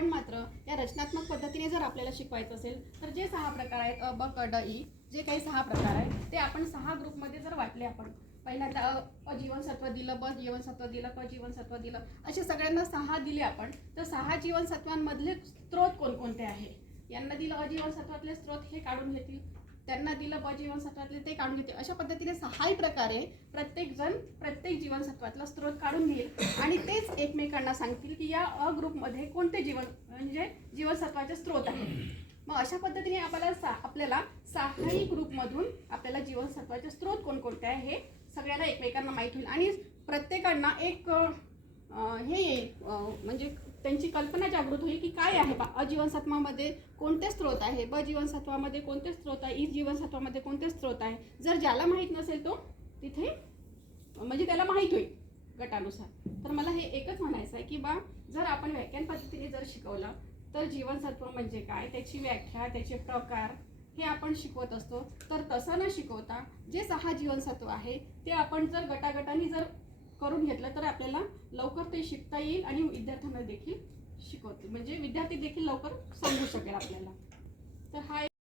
पण मात्र या रचनात्मक पद्धतीने जर आपल्याला शिकवायचं असेल तर जे 6 प्रकार आहेत अ, ब, क, ड, ई, जे काही 6 प्रकार आहेत ते आपण 6 ग्रुपमध्ये जर वाटले, आपण पहिल्यांदा अ जीवनसत्व दिलं, ब जीवनसत्व दिलं, क जीवनसत्व दिलं, असे सगळ्यांना 6 दिले आपण, तर 6 जीवनसत्वांमधले स्त्रोत कोणकोणते आहे, यांना दिलं अ जीवनसत्वातले स्त्रोत हे काढून घेतील, त्यांना दिलं ब जीवनसत्वातले ते काढून घेतील. अशा पद्धतीने 6 प्रकारे प्रत्येक जण प्रत्येक जीवनसत्वातला स्त्रोत काढून घेईल आणि तेच एकमेकांना सांगतील की या अ ग्रुपमध्ये कोणते म्हणजे जीवनसत्वाचे स्त्रोत आहेत. मग अशा पद्धतीने आपल्याला 6ही ग्रुपमधून आपल्याला जीवनसत्वाचे स्त्रोत कोणकोणते आहे हे सगळ्यांना एकमेकांना माहीत होईल आणि प्रत्येकांना एक हे येईल, म्हणजे त्यांची कल्पना जागृत होईल की काय आहे बा अ जीवनसत्वामध्ये कोणते स्त्रोत आहे, ब जीवनसत्वामध्ये कोणते स्त्रोत आहे, ई जीवनसत्वामध्ये कोणते स्त्रोत आहे. जर ज्याला माहीत नसेल तो तिथे म्हणजे त्याला माहीत होईल गटानुसार. तर मला हे एकच म्हणायचं आहे की बा जर आपण व्याख्यान पद्धतीने जर शिकवलं तर जीवनसत्व म्हणजे काय, त्याची व्याख्या, त्याचे प्रकार हे आपण शिकवत असतो. तर तसं न शिकवता जे 6 जीवनसत्व आहे ते आपण जर गटागटाने जर करून घेतलं तर आपल्याला लवकर ते शिकता येईल आणि विद्यार्थ्यांना देखील शिकवतील, म्हणजे विद्यार्थी देखील लवकर समजू शकेल आपल्याला. तर हा